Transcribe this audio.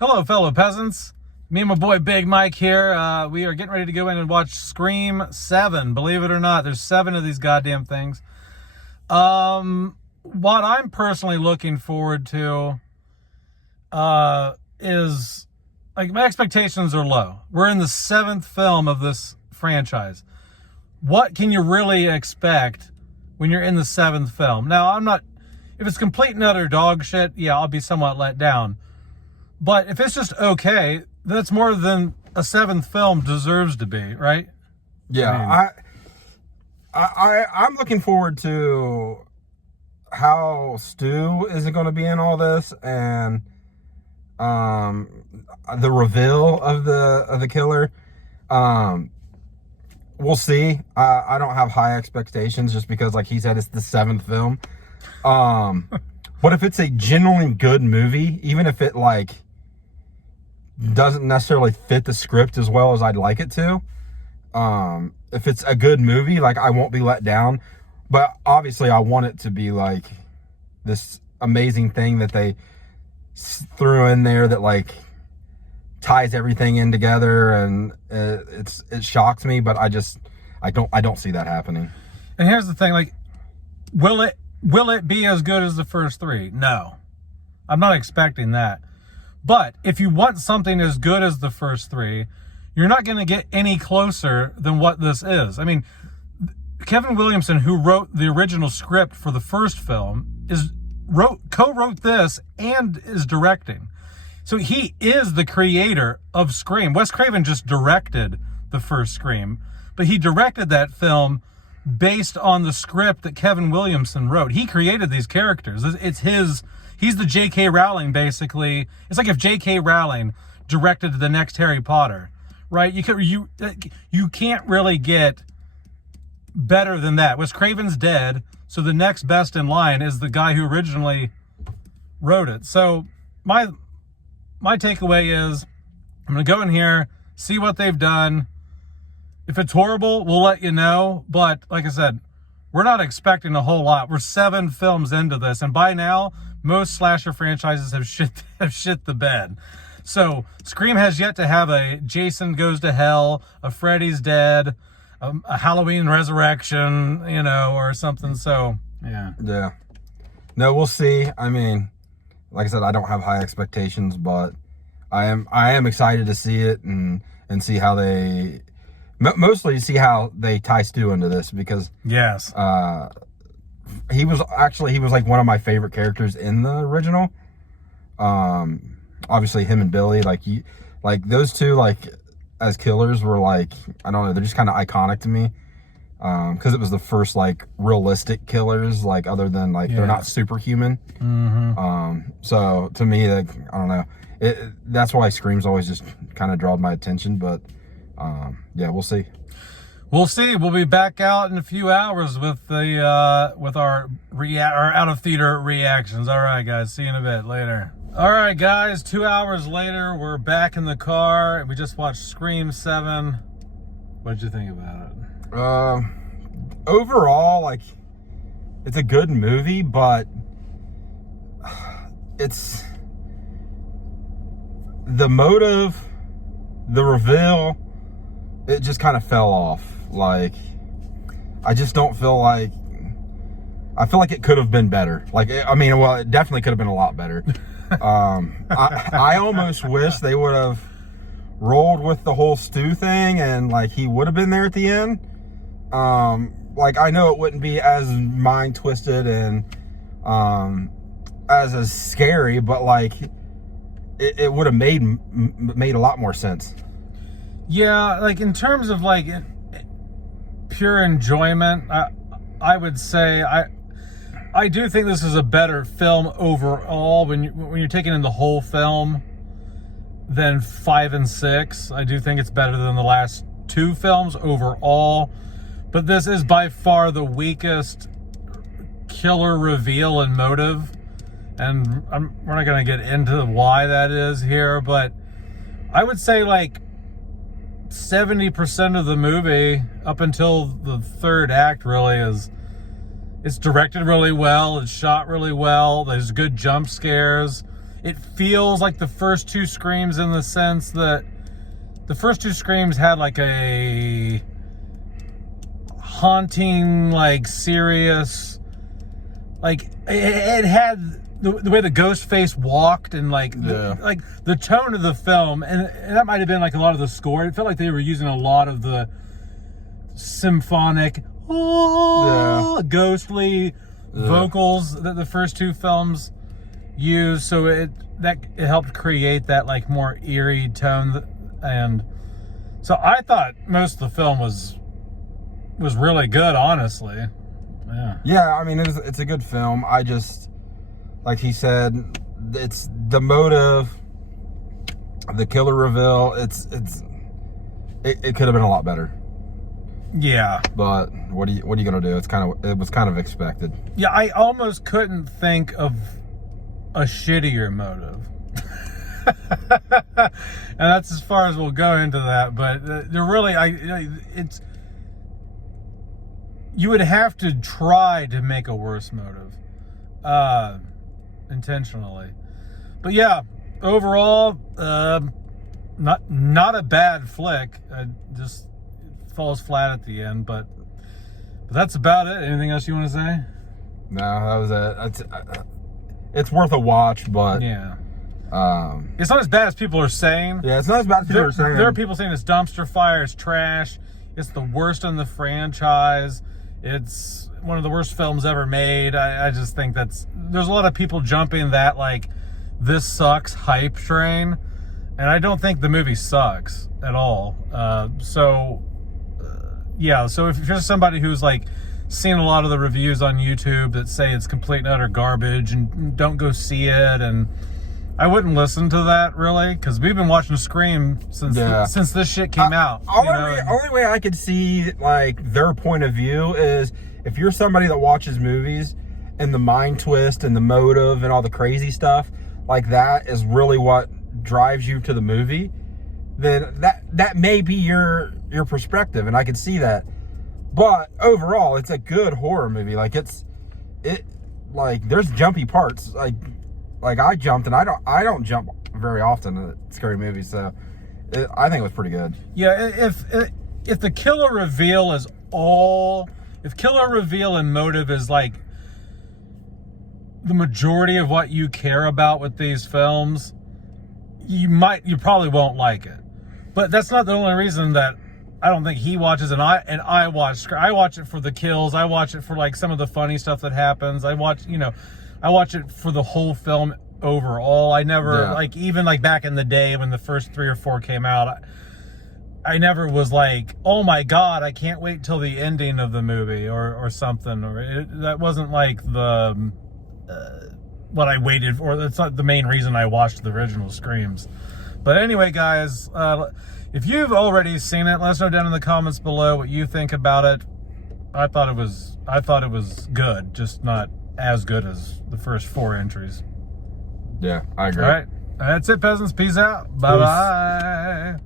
Hello, fellow peasants. Me and my boy Big Mike here. We are getting ready to go in and watch Scream 7. Believe it or not, there's 7 of these goddamn things. What I'm personally looking forward to is, like, my expectations are low. We're in the 7th film of this franchise. What can you really expect when you're in the 7th film? Now, if it's complete and utter dog shit, yeah, I'll be somewhat let down. But if it's just okay, that's more than a 7th film deserves to be, right? Yeah, I'm looking forward to how Stu is going to be in all this, and the reveal of the killer. We'll see. I don't have high expectations just because, like he said, it's the 7th film. But if it's a genuinely good movie, even if it like doesn't necessarily fit the script as well as I'd like it to, if it's a good movie, like, I won't be let down. But obviously I want it to be like this amazing thing that they threw in there that like ties everything in together, and it shocks me, but I don't see that happening. And here's the thing, like, will it be as good as the first 3? No. I'm not expecting that. But if you want something as good as the first 3, you're not going to get any closer than what this is. I mean, Kevin Williamson, who wrote the original script for the first film, co-wrote this and is directing. So he is the creator of Scream. Wes Craven just directed the first Scream, but he directed that film based on the script that Kevin Williamson wrote. He created these characters. He's the J.K. Rowling, basically. It's like if J.K. Rowling directed the next Harry Potter, right? You can't really get better than that. Wes Craven's dead, so the next best in line is the guy who originally wrote it. So my takeaway is, I'm going to go in here, see what they've done. If it's horrible, we'll let you know. But like I said, we're not expecting a whole lot. We're 7 films into this, and by now, most slasher franchises have shit the bed. So Scream has yet to have a Jason Goes to Hell, a Freddy's Dead, a Halloween Resurrection, or something. So yeah. No, we'll see. I mean, like I said, I don't have high expectations, but I am excited to see it and see how they mostly see how they tie Stu into this, because yes. He was like one of my favorite characters in the original. Obviously him and Billy, like those two, like, as killers were, like, I don't know, they're just kind of iconic to me. Because it was the first, like, realistic killers, like, other than, like, they're not superhuman. Mm-hmm. So to me, like, I don't know, that's why Scream's always just kind of drawn my attention. But yeah, we'll see. We'll see. We'll be back out in a few hours with our out of theater reactions. All right, guys. See you in a bit. Later. All right, guys. 2 hours later, we're back in the car, and we just watched Scream 7. What did you think about it? Overall, like, it's a good movie, but it's the motive, the reveal, it just kind of fell off. Like, I just don't feel like, I feel like it could have been better. Like, I mean, well, it definitely could have been a lot better. I almost wish they would have rolled with the whole Stu thing, and, like, he would have been there at the end. Like, I know it wouldn't be as mind twisted and as scary, but, like, it would have made a lot more sense. Yeah, like, in terms of, like, pure enjoyment, I would say I do think this is a better film overall when you're taking in the whole film than 5 and 6. I do think it's better than the last 2 films overall, but this is by far the weakest killer reveal and motive, and we're not going to get into why that is here, but I would say, like, 70% of the movie up until the 3rd act really it's directed really well, it's shot really well, there's good jump scares, it feels like the first two Screams in the sense that the first two Screams had like a haunting, like serious, like it had the way the ghost face walked and like like the tone of the film, and that might have been like a lot of the score. It felt like they were using a lot of the symphonic, ghostly vocals that the first two films used. So it helped create that like more eerie tone, and so I thought most of the film was really good, honestly. Yeah, I mean, it's a good film. I just, like he said, it's the motive, the killer reveal. It could have been a lot better. Yeah. But what are you gonna do? It was kind of expected. Yeah, I almost couldn't think of a shittier motive. And that's as far as we'll go into that. But there really, it's. You would have to try to make a worse motive, intentionally. But yeah, overall, not a bad flick. Just falls flat at the end, but that's about it. Anything else you want to say? No, that was it. It's worth a watch, but yeah, it's not as bad as people are saying. Yeah, it's not as bad as people are saying. There are people saying it's dumpster fire, it's trash, it's the worst in the franchise. It's one of the worst films ever made. I just think there's a lot of people jumping that like this sucks hype train, and I don't think the movie sucks at all. Yeah, so if you're somebody who's like seen a lot of the reviews on YouTube that say it's complete and utter garbage and don't go see it, and I wouldn't listen to that really, because we've been watching Scream since this shit came out. Only way I could see like their point of view is if you're somebody that watches movies and the mind twist and the motive and all the crazy stuff like that is really what drives you to the movie, then that may be your perspective, and I could see that. But overall, it's a good horror movie. Like there's jumpy parts. Like I jumped, and I don't jump very often in scary movies, so I think it was pretty good. Yeah, if the killer reveal is if killer reveal and motive is like the majority of what you care about with these films, you probably won't like it. But that's not the only reason that I don't think he watches and I watch. I watch it for the kills. I watch it for like some of the funny stuff that happens. I watch it for the whole film overall. I never like, even like back in the day when the first 3 or 4 came out, I never was like, oh my God, I can't wait till the ending of the movie or something. That wasn't like the what I waited for. That's not the main reason I watched the original Screams. But anyway, guys, if you've already seen it, let us know down in the comments below what you think about it. I thought it was good, just not as good as the first 4 entries. Yeah, I agree. All right, that's it, peasants. Peace out. Bye bye.